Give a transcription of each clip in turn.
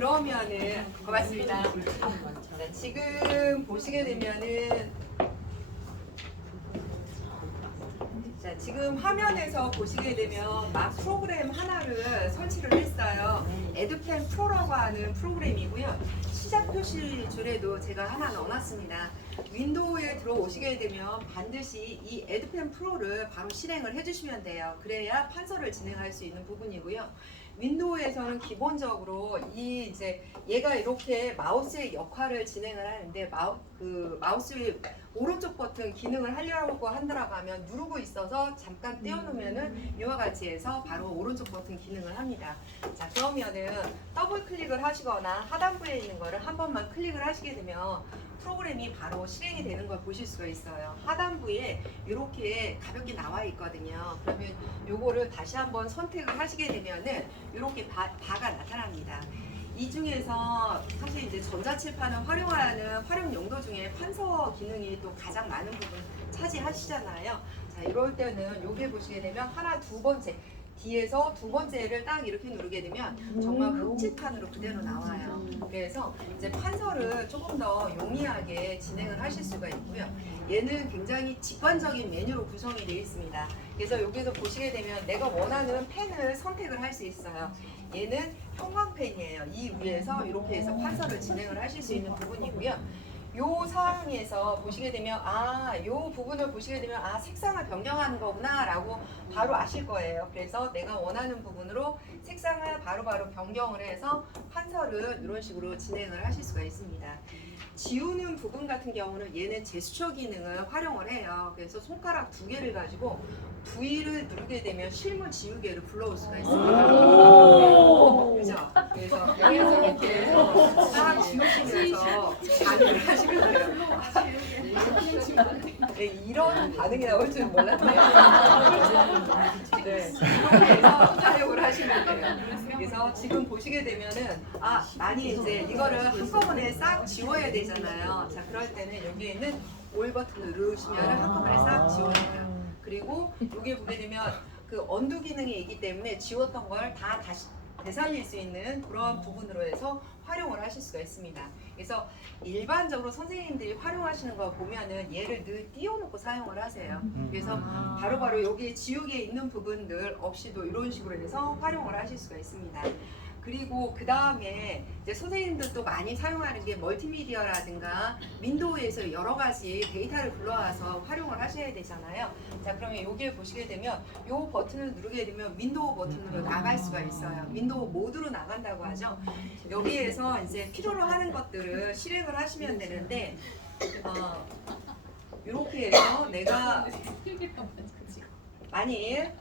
그러면은 고맙습니다. 자, 지금 보시게 되면은 자, 지금 화면에서 보시게 되면 막 프로그램 하나를 설치를 했어요. 에듀펜 프로라고 하는 프로그램이고요. 시작 표시줄에도 제가 하나 넣어놨습니다. 윈도우에 들어오시게 되면 반드시 이 에듀펜 프로를 바로 실행을 해주시면 돼요. 그래야 판서를 진행할 수 있는 부분이고요. 윈도우에서는 기본적으로 이제 얘가 이렇게 마우스의 역할을 진행을 하는데 마우스의 오른쪽 버튼 기능을 하려고 한다라고 하면 누르고 있어서 잠깐 떼어놓으면은 이와 같이 해서 바로 오른쪽 버튼 기능을 합니다. 자, 그러면은 더블 클릭을 하시거나 하단부에 있는 거를 한 번만 클릭을 하시게 되면 프로그램이 바로 실행이 되는 걸 보실 수가 있어요. 하단부에 이렇게 가볍게 나와 있거든요. 그러면 요거를 다시 한번 선택을 하시게 되면은 이렇게 바가 나타납니다. 이 중에서 사실 이제 전자칠판을 활용하는 활용 용도 중에 판서 기능이 또 가장 많은 부분 차지하시잖아요. 자, 이럴 때는 여기 보시게 되면 하나, 두 번째 뒤에서 두 번째를 딱 이렇게 누르게 되면 정말 흑칠판으로 그대로 나와요. 그래서 이제 판서를 조금 더 용이하게 진행을 하실 수가 있고요. 얘는 굉장히 직관적인 메뉴로 구성이 되어 있습니다. 그래서 여기서 보시게 되면 내가 원하는 펜을 선택을 할 수 있어요. 얘는 형광펜이에요. 이 위에서 이렇게 해서 판서를 진행을 하실 수 있는 부분이고요. 요 상황에서 보시게 되면 요 부분을 보시게 되면 색상을 변경하는 거구나 라고 바로 아실 거예요. 그래서 내가 원하는 부분으로 색상을 바로바로 변경을 해서 판서를 이런 식으로 진행을 하실 수가 있습니다. 지우는 부분 같은 경우는 얘는 제스처 기능을 활용을 해요. 그래서 손가락 두 개를 가지고 V를 누르게 되면 실물 지우개를 불러올 수가 있습니다. 그죠? 그래서 여기서 이렇게 해서 싹 지우시면서 반응을 하시면 돼요. 네, 이런 반응이 나올 줄 몰랐네요. 네, 이렇게 해서 사용을 하시면 돼요. 그래서 지금 보시게 되면은 많이 이제 이거를 한꺼번에 싹 지워야 되잖아요. 자, 그럴 때는 여기에 있는 올 버튼을 누르시면 한꺼번에 싹 지워져요. 그리고 여기에 보게 되면 그 언두 기능이 있기 때문에 지웠던 걸 다 다시 되살릴 수 있는 그런 부분으로 해서 활용을 하실 수가 있습니다. 그래서 일반적으로 선생님들이 활용하시는 거 보면은 얘를 늘 띄워놓고 사용을 하세요. 그래서 바로바로 여기 지우개에 있는 부분들 없이도 이런 식으로 해서 활용을 하실 수가 있습니다. 그리고 그 다음에 이제 선생님들도 많이 사용하는 게 멀티미디어라든가 윈도우에서 여러 가지 데이터를 불러와서 활용을 하셔야 되잖아요. 자, 그러면 여기에 보시게 되면 이 버튼을 누르게 되면 윈도우 버튼으로 나갈 수가 있어요. 윈도우 모드로 나간다고 하죠. 여기에서 이제 필요로 하는 것들을 실행을 하시면 되는데 이렇게 해서 내가 만일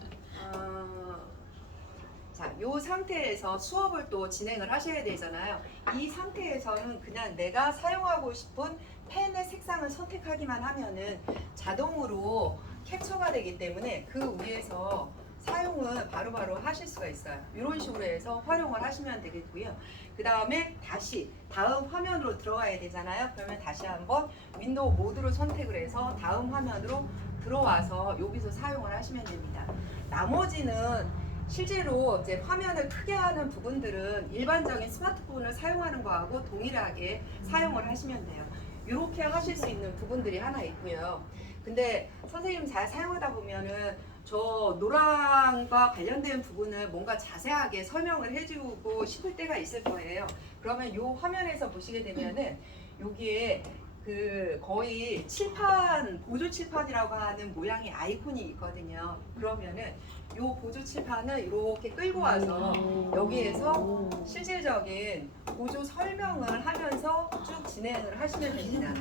자, 이 상태에서 수업을 또 진행을 하셔야 되잖아요. 이 상태에서는 그냥 내가 사용하고 싶은 펜의 색상을 선택하기만 하면은 자동으로 캡처가 되기 때문에 그 위에서 사용을 바로바로 하실 수가 있어요. 이런 식으로 해서 활용을 하시면 되겠고요. 그 다음에 다시 다음 화면으로 들어가야 되잖아요. 그러면 다시 한번 윈도우 모드로 선택을 해서 다음 화면으로 들어와서 여기서 사용을 하시면 됩니다. 나머지는 실제로 이제 화면을 크게 하는 부분들은 일반적인 스마트폰을 사용하는 거하고 동일하게 사용을 하시면 돼요. 이렇게 하실 수 있는 부분들이 하나 있고요. 근데 선생님 잘 사용하다 보면은 저 노랑과 관련된 부분을 뭔가 자세하게 설명을 해주고 싶을 때가 있을 거예요. 그러면 이 화면에서 보시게 되면은 여기에 그 거의 칠판, 보조 칠판이라고 하는 모양의 아이콘이 있거든요. 그러면은 이 보조 칠판을 이렇게 끌고 와서 여기에서 실질적인 보조 설명을 하면서 쭉 진행을 하시면 됩니다.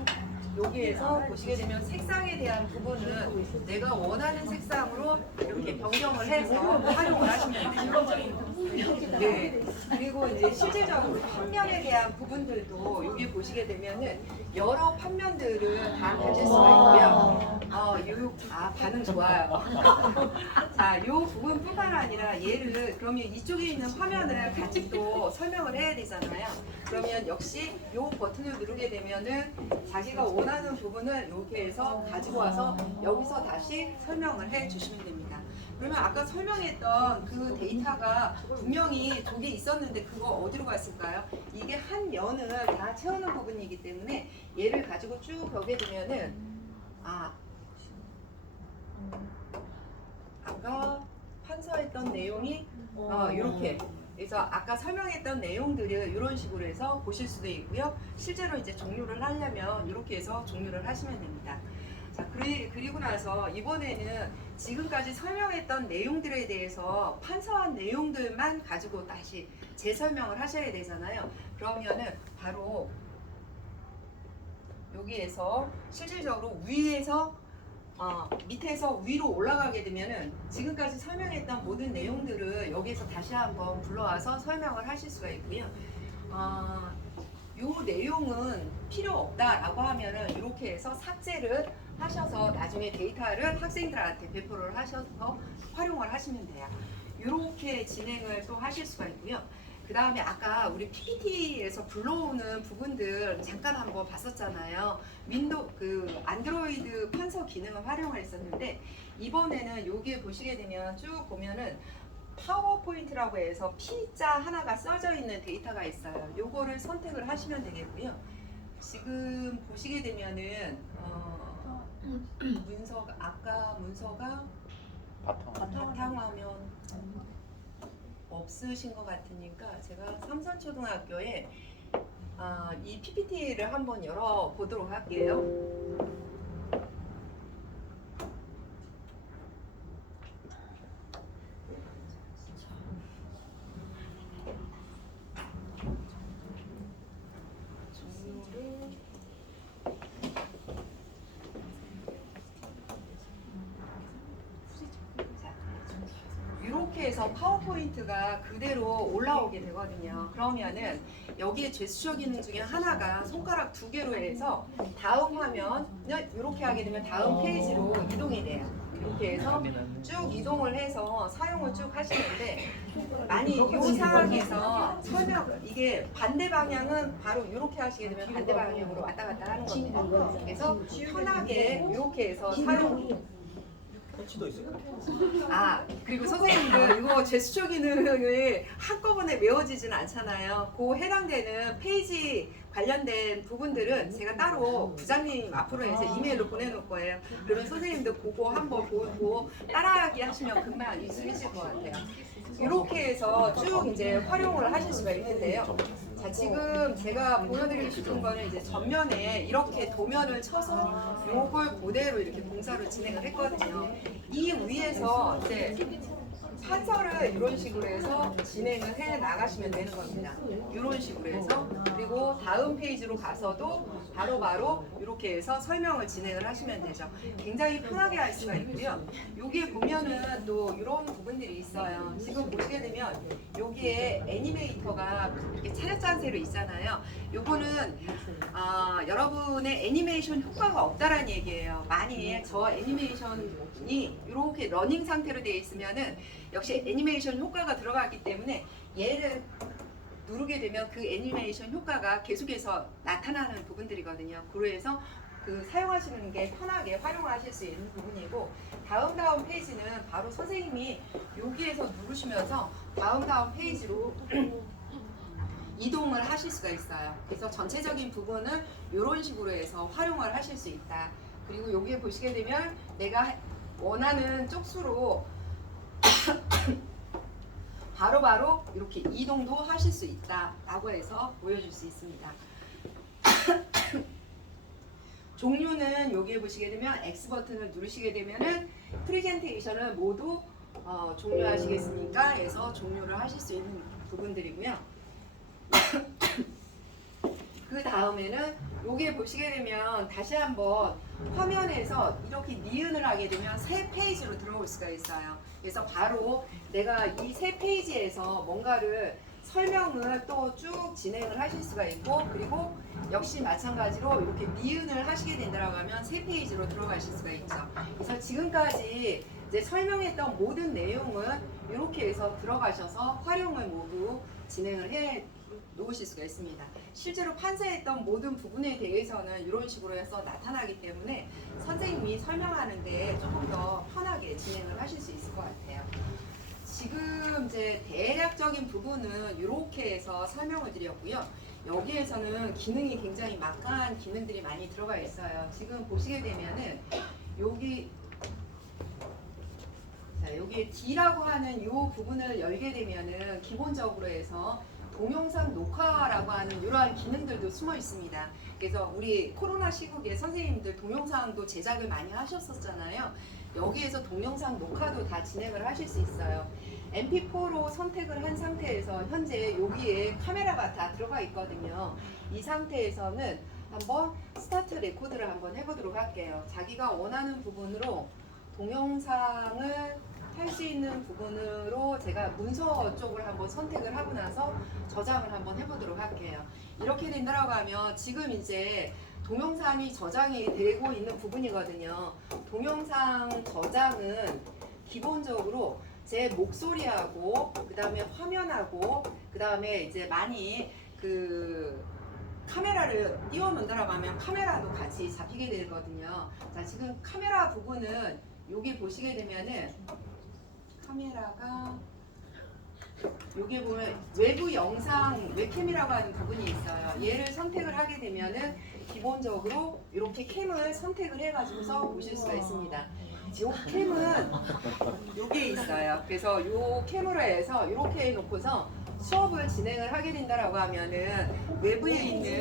여기에서 보시게 되면 색상에 대한 부분은 내가 원하는 색상으로 이렇게 변경을 해서 활용을 하시면 돼요. 네. 그리고 이제 실질적으로 판면에 대한 부분들도 여기 보시게 되면은 여러 판면들을 다 가질 수가 있고요. 반응 좋아요. 자, 요 부분뿐만 아니라 얘를 그러면 이쪽에 있는 화면을 같이 또 설명을 해야 되잖아요. 그러면 역시 요 버튼을 누르게 되면은 자기가 원하는 부분을 이렇게 해서 가지고 와서 여기서 다시 설명을 해 주시면 됩니다. 그러면 아까 설명했던 그 데이터가 분명히 저기 있었는데 그거 어디로 갔을까요? 면을 다 채우는 부분이기 때문에 얘를 가지고 쭉 벽에 두면은 아까 판서했던 내용이 이렇게 그래서 아까 설명했던 내용들을 이런 식으로 해서 보실 수도 있고요. 실제로 이제 종료를 하려면 이렇게 해서 종료를 하시면 됩니다. 자, 그리고 나서 이번에는 지금까지 설명했던 내용들에 대해서 판서한 내용들만 가지고 다시 재설명을 하셔야 되잖아요. 그러면은 바로 여기에서 실질적으로 위에서 밑에서 위로 올라가게 되면은 지금까지 설명했던 모든 내용들을 여기에서 다시 한번 불러와서 설명을 하실 수가 있고요. 요 내용은 필요 없다라고 하면은 이렇게 해서 삭제를 하셔서 나중에 데이터를 학생들한테 배포를 하셔서 활용을 하시면 돼요. 이렇게 진행을 또 하실 수가 있고요. 그 다음에 아까 우리 PPT에서 불러오는 부분들 잠깐 한번 봤었잖아요. 안드로이드 판서 기능을 활용을 했었는데 이번에는 여기에 보시게 되면 쭉 보면은 파워포인트라고 해서 P자 하나가 써져 있는 데이터가 있어요. 요거를 선택을 하시면 되겠고요. 지금 보시게 되면은 문서가 바탕화면 없으신 것 같으니까 제가 삼선초등학교에 이 PPT를 한번 열어보도록 할게요. 이렇게 해서 파워포인트가 그대로 올라오게 되거든요. 그러면은 여기에 제스처 기능 중에 하나가 손가락 2개로 해서 다음 화면을 이렇게 하게 되면 다음 페이지로 이동이 돼요. 이렇게 해서 쭉 이동을 해서 사용을 쭉 하시는데 많이 이 상황에서 이게 반대 방향은 바로 이렇게 하시게 되면 반대 방향으로 왔다 갔다 하는 겁니다. 그래서 편하게 이렇게 해서 그리고 선생님들 이거 제스처 기능을 한꺼번에 외워지진 않잖아요. 그 해당되는 페이지 관련된 부분들은 제가 따로 부장님 앞으로 해서 이메일로 보내놓을 거예요. 그러면 선생님들 그거 한번 보고 따라하기 하시면 금방 익숙해질 것 같아요. 이렇게 해서 쭉 이제 활용을 하실 수가 있는데요. 자, 지금 제가 보여드리고 싶은 거는 이제 전면에 이렇게 도면을 쳐서 요걸 그대로 이렇게 공사를 진행을 했거든요. 이 위에서 이제 판서를 이런 식으로 해서 진행을 해 나가시면 되는 겁니다. 이런 식으로 해서 그리고 다음 페이지로 가서도 바로바로 이렇게 해서 설명을 진행을 하시면 되죠. 굉장히 편하게 할 수가 있고요. 여기에 보면은 또 이런 부분들이 있어요. 지금 보시게 되면 여기에 애니메이터가 이렇게 차렷자세로 있잖아요. 요거는 여러분의 애니메이션 효과가 없다라는 얘기예요. 만일 저 애니메이션이 이렇게 러닝 상태로 되어 있으면은 역시 애니메이션 효과가 들어가기 때문에 얘를 누르게 되면 그 애니메이션 효과가 계속해서 나타나는 부분들이거든요. 그래서 사용하시는 게 편하게 활용하실 수 있는 부분이고 다음 페이지는 바로 선생님이 여기에서 누르시면서 다음 페이지로 이동을 하실 수가 있어요. 그래서 전체적인 부분을 이런 식으로 해서 활용을 하실 수 있다. 그리고 여기에 보시게 되면 내가 원하는 쪽수로 바로바로 이렇게 이동도 하실 수 있다라고 해서 보여줄 수 있습니다. 종류는 여기에 보시게 되면 X 버튼을 누르시게 되면은 프레젠테이션을 모두 종료하시겠습니까? 해서 종료를 하실 수 있는 부분들이고요. 그 다음에는 여기에 보시게 되면 다시 한번 화면에서 이렇게 니은을 하게 되면 새 페이지로 들어올 수가 있어요. 그래서 바로 내가 이 새 페이지에서 뭔가를 설명을 또 쭉 진행을 하실 수가 있고 그리고 역시 마찬가지로 이렇게 니은을 하시게 된다고 하면 새 페이지로 들어가실 수가 있죠. 그래서 지금까지 이제 설명했던 모든 내용은 이렇게 해서 들어가셔서 활용을 모두 진행을 해 놓으실 수가 있습니다. 실제로 판서했던 모든 부분에 대해서는 이런 식으로 해서 나타나기 때문에 선생님이 설명하는데 조금 더 편하게 진행을 하실 수 있을 것 같아요. 지금 이제 대략적인 부분은 이렇게 해서 설명을 드렸고요. 여기에서는 기능이 굉장히 막강한 기능들이 많이 들어가 있어요. 지금 보시게 되면은 여기 여기 D라고 하는 이 부분을 열게 되면은 기본적으로 해서 동영상 녹화라고 하는 이러한 기능들도 숨어 있습니다. 그래서 우리 코로나 시국에 선생님들 동영상도 제작을 많이 하셨었잖아요. 여기에서 동영상 녹화도 다 진행을 하실 수 있어요. MP4로 선택을 한 상태에서 현재 여기에 카메라가 다 들어가 있거든요. 이 상태에서는 한번 스타트 레코드를 한번 해보도록 할게요. 자기가 원하는 부분으로 동영상을 할 수 있는 부분으로 제가 문서 쪽을 한번 선택을 하고 나서 저장을 한번 해보도록 할게요. 이렇게 된다고 하면 지금 이제 동영상이 저장이 되고 있는 부분이거든요. 동영상 저장은 기본적으로 제 목소리하고 그 다음에 화면하고 그 다음에 이제 많이 그 카메라를 띄워놓는다고 하면 카메라도 같이 잡히게 되거든요. 자, 지금 카메라 부분은 여기 보시게 되면은 카메라가 여기 보면 외부 영상 웹캠이라고 하는 부분이 있어요. 얘를 선택을 하게 되면은 기본적으로 이렇게 캠을 선택을 해가지고서 보실 수가 있습니다. 이 캠은 여기에 있어요. 그래서 이 캠으로 해서 이렇게 해놓고서 수업을 진행을 하게 된다라고 하면은 외부에 있는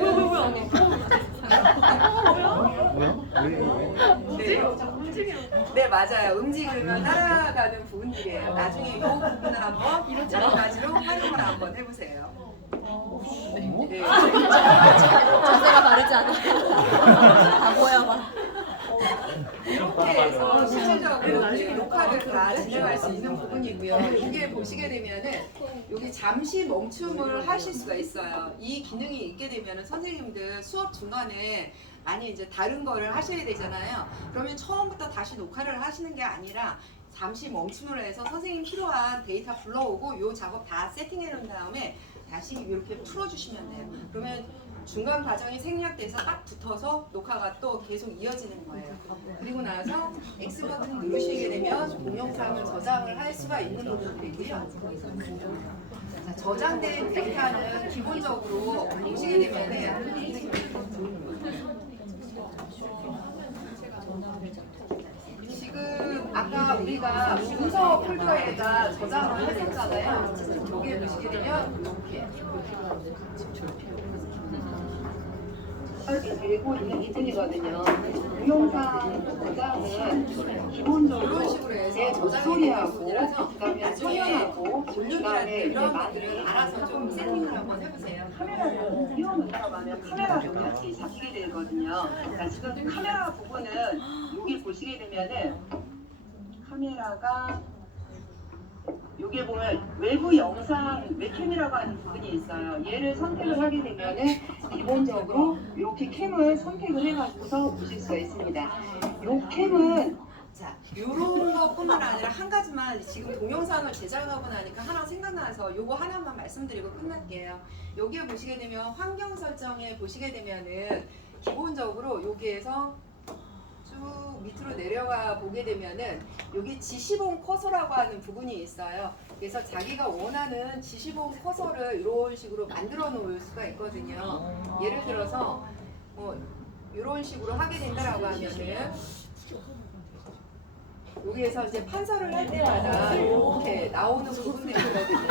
네 맞아요. 움직이면 따라가는 부분들이에요. 나중에 이 부분을 한번 여러 가지로 활용을 한번 해보세요. 네. 자세가 바르지 않아. 바보야 막. 이렇게 해서 실질적으로 이제 녹화를 다 진행할 수 있는 부분이고요. 이게 보시게 되면은 여기 잠시 멈춤을 하실 수가 있어요. 이 기능이 있게 되면은 선생님들 수업 중간에 많이 이제 다른 거를 하셔야 되잖아요. 그러면 처음부터 다시 녹화를 하시는 게 아니라 잠시 멈춤을 해서 선생님 필요한 데이터 불러오고 이 작업 다 세팅해 놓은 다음에 다시 이렇게 풀어주시면 돼요. 그러면 중간 과정이 생략돼서 딱 붙어서 녹화가 또 계속 이어지는 거예요. 그리고 나서 X 버튼 누르시게 되면 동영상을 저장을 할 수가 있는 부분들이고요. 자, 저장된 데이터는 기본적으로 보시게 되면은 지금 아까 우리가 문서 폴더에다 저장을 했었잖아요. 여기에 보시게 되면 이렇게 되고 있는 기능이거든요. 동영상 저장은 기본적으로 이런 식으로 해서 목소리하고 그다음에 소리하고 그다음에 이런 것들은 알아서 좀 세팅을 한번 해보세요. 카메라를 띄워놓는다고 하면 카메라도 같이 잡히게 되거든요. 자, 지금 카메라 부분은 여기 보시게 되면은 카메라가 여기에 보면 외부 영상 웹캠이라고 하는 부분이 있어요. 얘를 선택을 하게 되면은 기본적으로 이렇게 캠을 선택을 해가지고서 보실 수가 있습니다. 이 캠은 자, 요런 것뿐만 아니라 한 가지만 지금 동영상을 제작하고 나니까 하나 생각나서 요거 하나만 말씀드리고 끝날게요. 여기에 보시게 되면 환경 설정에 보시게 되면은 기본적으로 여기에서 쭉 밑으로 내려가 보게 되면은 여기 지시본 커서라고 하는 부분이 있어요. 그래서 자기가 원하는 지시본 커서를 이런 식으로 만들어 놓을 수가 있거든요. 예를 들어서 뭐 이런 식으로 하게 된다라고 하면은 여기에서 이제 판서를 할 때마다 이렇게 나오는 부분들이 있거든요.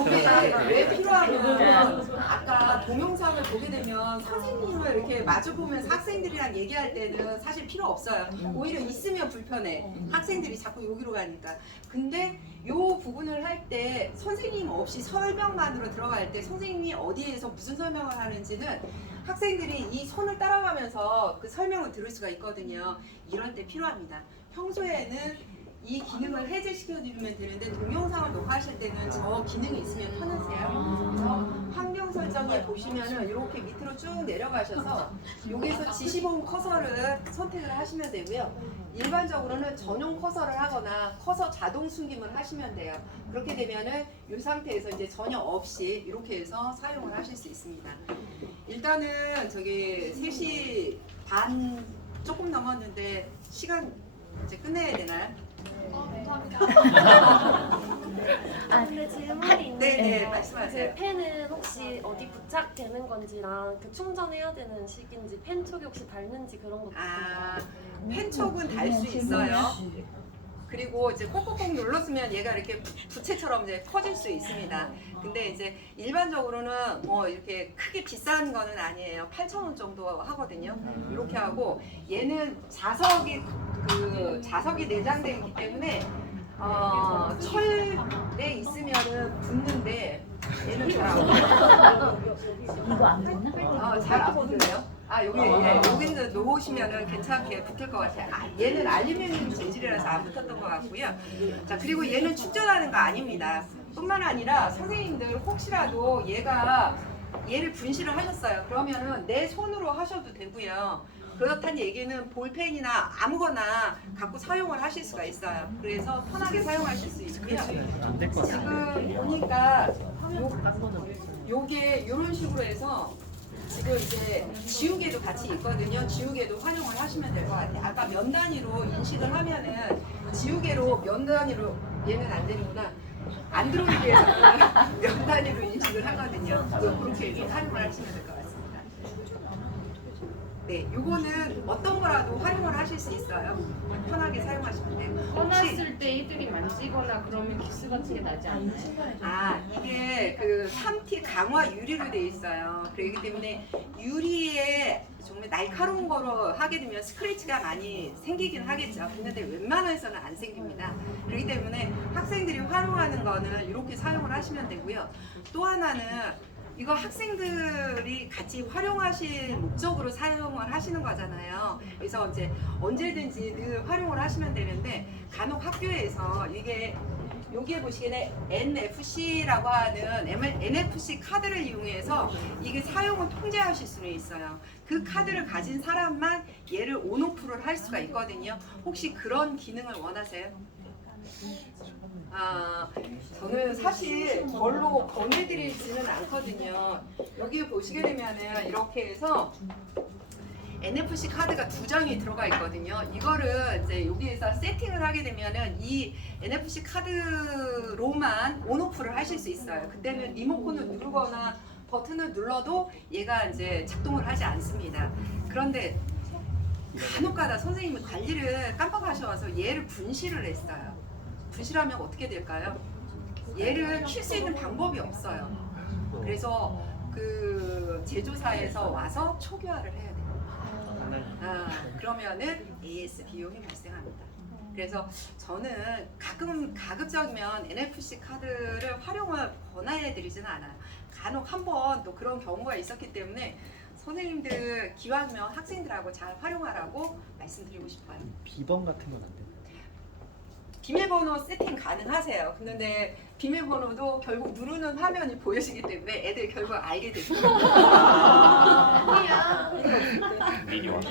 이게 왜 필요하면 아까 동영상을 보게 되면 선생님을 이렇게 마주보면서 학생들이랑 얘기할 때는 사실 필요 없어요. 오히려 있으면 불편해. 학생들이 자꾸 여기로 가니까. 근데 이 부분을 할 때 선생님 없이 설명만으로 들어갈 때 선생님이 어디에서 무슨 설명을 하는지는 학생들이 이 손을 따라가면서 그 설명을 들을 수가 있거든요. 이럴 때 필요합니다. 평소에는 이 기능을 해제시켜주면 되는데 동영상을 녹화하실 때는 저 기능이 있으면 편하세요. 그래서 환경 설정에 보시면은 이렇게 밑으로 쭉 내려가셔서 여기서 지시본 커서를 선택을 하시면 되고요. 일반적으로는 전용 커서를 하거나 커서 자동 숨김을 하시면 돼요. 그렇게 되면은 이 상태에서 이제 전혀 없이 이렇게 해서 사용을 하실 수 있습니다. 일단은 저기 3시 반 조금 넘었는데 시간 이제 끝내야 되나요? 아, 근데 질문이 있는데 네, 말씀하세요. 그 펜은 혹시 어디 부착되는 건지랑 그 충전해야 되는 식인지 펜 촉이 혹시 닳는지 그런 것도 아, 궁금해요. 펜촉은 달 수 있어요. 그리고 이제 콕콕콕 눌렀으면 얘가 이렇게 부채처럼 이제 커질 수 있습니다. 근데 이제 일반적으로는 뭐 이렇게 크게 비싼 거는 아니에요. 8,000원 정도 하거든요. 이렇게 하고 얘는 자석이 내장되어 있기 때문에 철에 있으면은 붙는데 얘는 잘 안 붙어요. 이거 안 되나? 잘 안 붙네요. 여기는 놓으시면은 괜찮게 붙을 것 같아요. 얘는 알루미늄 재질이라서 안 붙었던 것 같고요. 자, 그리고 얘는 충전하는 거 아닙니다. 뿐만 아니라 선생님들 혹시라도 얘를 분실을 하셨어요. 그러면은 내 손으로 하셔도 되고요. 그렇다는 얘기는 볼펜이나 아무거나 갖고 사용을 하실 수가 있어요. 그래서 편하게 사용하실 수 있고요. 지금 보니까 요게 이런 식으로 해서 지금 이제 지우개도 같이 있거든요. 지우개도 활용을 하시면 될 것 같아요. 아까 면 단위로 인식을 하면은 지우개로 면 단위로 얘는 안 되는구나. 안드로이드에서는 면 단위로 인식을 하거든요. 그렇게 활용을 하시면 될 것 같습니다. 네, 요거는 어떤 거라도 활용을 하실 수 있어요. 편하게 사용하시면 돼요. 혹시 꺼놨을 때 이들이 만지거나 그러면 기스 같은 게 나지 않나요? 이게 그 3T 강화 유리로 돼 있어요. 그렇기 때문에 유리에 정말 날카로운 거로 하게 되면 스크래치가 많이 생기긴 하겠죠. 근데 웬만해서는 안 생깁니다. 그렇기 때문에 학생들이 활용하는 거는 이렇게 사용을 하시면 되고요. 또 하나는 이거 학생들이 같이 활용하실 목적으로 사용을 하시는 거잖아요. 그래서 이제 언제든지 늘 활용을 하시면 되는데 간혹 학교에서 여기에 보시기에 NFC라고 하는 NFC 카드를 이용해서 이게 사용을 통제하실 수는 있어요. 그 카드를 가진 사람만 얘를 온오프를 할 수가 있거든요. 혹시 그런 기능을 원하세요? 저는 사실 별로 권해드리지는 않거든요. 여기 보시게 되면은 이렇게 해서 NFC 카드가 2장이 들어가 있거든요. 이거를 이제 여기에서 세팅을 하게 되면은 이 NFC 카드로만 온오프를 하실 수 있어요. 그때는 리모컨을 누르거나 버튼을 눌러도 얘가 이제 작동을 하지 않습니다. 그런데 간혹가다 선생님이 관리를 깜빡하셔서 얘를 분실을 했어요. 분실하면 어떻게 될까요? 얘를 킬 수 있는 방법이 없어요. 그래서 그 제조사에서 와서 초기화를 해야 돼요. 그러면은 AS 비용이 발생합니다. 그래서 저는 가급적이면 NFC 카드를 활용을 권해드리지는 않아요. 간혹 한번 또 그런 경우가 있었기 때문에 선생님들 기왕이면 학생들하고 잘 활용하라고 말씀드리고 싶어요. 비번 같은 건 안 돼요? 비밀번호 세팅 가능하세요. 근데 비밀번호도 결국 누르는 화면이 보여지기 때문에 애들이 결국 알게 됩니다. 미리 와서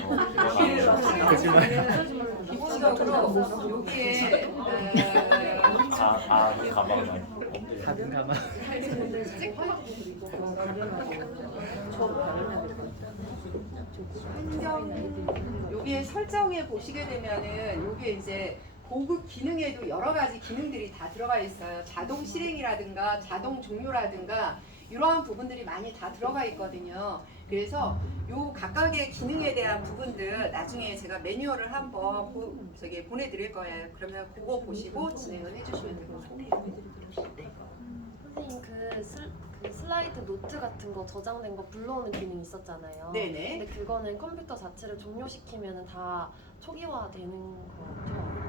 기본적으로 여기에 가방 다른 가만. 여기에 설정해 보시게 되면은 여기에 이제 고급 기능에도 여러 가지 기능들이 다 들어가 있어요. 자동 실행이라든가 자동 종료라든가 이러한 부분들이 많이 다 들어가 있거든요. 그래서 요 각각의 기능에 대한 부분들 나중에 제가 매뉴얼을 한번 보내드릴 거예요. 그러면 그거 보시고 진행을 해주시면 될 것 같아요. 네. 선생님 그 슬라이드 노트 같은 거 저장된 거 불러오는 기능이 있었잖아요. 네네. 근데 그거는 컴퓨터 자체를 종료시키면 다 초기화 되는 거죠?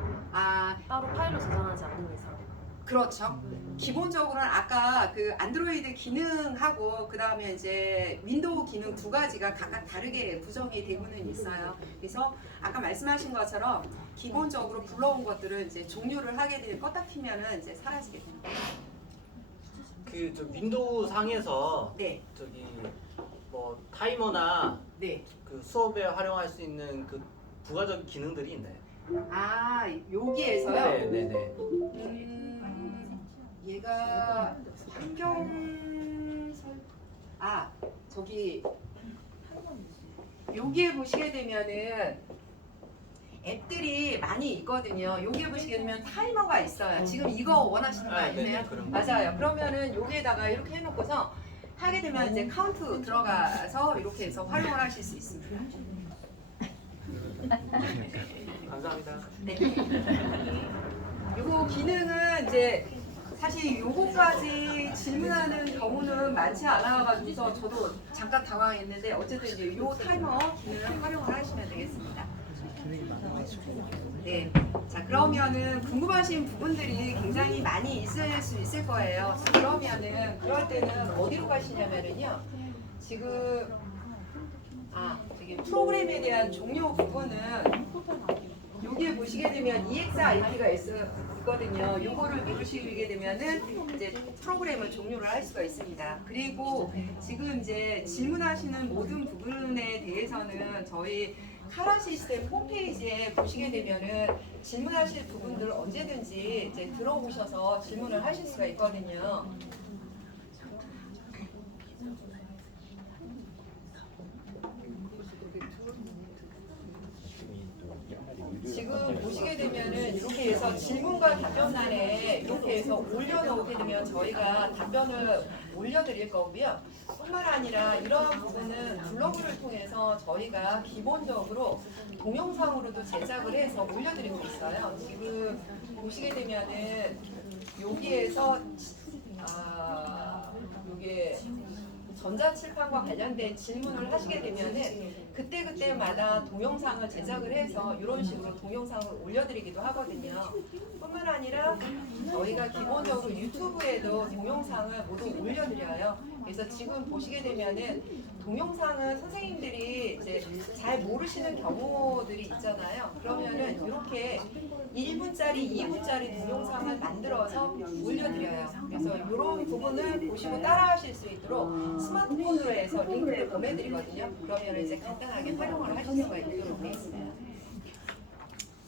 따로 파일로 저장하지 않는 이상. 그렇죠. 기본적으로는 아까 그 안드로이드 기능하고 그 다음에 이제 윈도우 기능 2가지가 각각 다르게 구성이 되고는 있어요. 그래서 아까 말씀하신 것처럼 기본적으로 불러온 것들은 이제 종료를 하게 되면 껐다 키면은 이제 사라지게 됩니다. 저 윈도우 상에서 네, 뭐 타이머나 네. 그 수업에 활용할 수 있는 그 부가적 기능들이 있나요? 여기에서요. 네네네. 얘가 여기에 보시게 되면은 앱들이 많이 있거든요. 여기 보시게 되면 타이머가 있어요. 지금 이거 원하시는 거 아니세요? 그럼. 맞아요. 그러면은 여기에다가 이렇게 해놓고서 하게 되면 이제 카운트 들어가서 이렇게 해서 활용을 하실 수 있습니다. 감사합니다. 네. 요거 기능은 이제 사실 요거까지 질문하는 경우는 많지 않아가지고서 저도 잠깐 당황했는데 어쨌든 이제 요 타이머 기능을 활용을 하시면 되겠습니다. 기능이 많아가지고. 네. 자, 그러면은 궁금하신 부분들이 굉장히 많이 있을 수 있을 거예요. 그러면은 그럴 때는 어디로 가시냐면은요. 지금 저기 프로그램에 대한 종료 부분은 여기에 보시게 되면 EXIP가 있거든요. 요거를 누르시게 되면은 이제 프로그램을 종료를 할 수가 있습니다. 그리고 지금 이제 질문하시는 모든 부분에 대해서는 저희 카라 시스템 홈페이지에 보시게 되면은 질문하실 부분들 언제든지 이제 들어오셔서 질문을 하실 수가 있거든요. 지금 보시게 되면은 이렇게 해서 질문과 답변란에 이렇게 해서 올려놓게 되면 저희가 답변을 올려드릴 거고요. 뿐만 아니라 이런 부분은 블로그를 통해서 저희가 기본적으로 동영상으로도 제작을 해서 올려드리고 있어요. 지금 보시게 되면은 여기에서 요게 전자칠판과 관련된 질문을 하시게 되면은 그때그때마다 동영상을 제작을 해서 이런 식으로 동영상을 올려드리기도 하거든요. 뿐만 아니라 저희가 기본적으로 유튜브에도 동영상을 모두 올려드려요. 그래서 지금 보시게 되면은 동영상은 선생님들이 이제 잘 모르시는 경우들이 있잖아요. 그러면은 이렇게 1분짜리, 2분짜리 동영상을 만들어서 올려드려요. 그래서 이런 부분을 보시고 따라하실 수 있도록 스마트폰으로 해서 링크를 보내드리거든요. 그러면 이제 간단하게 활용을 하실 수가 있도록 되어 있어요.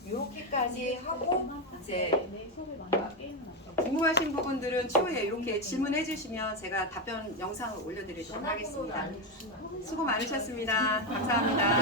이렇게까지 하고 이제 궁금하신 부분들은 추후에 이렇게 질문해 주시면 제가 답변 영상을 올려드리도록 하겠습니다. 수고 많으셨습니다. 감사합니다.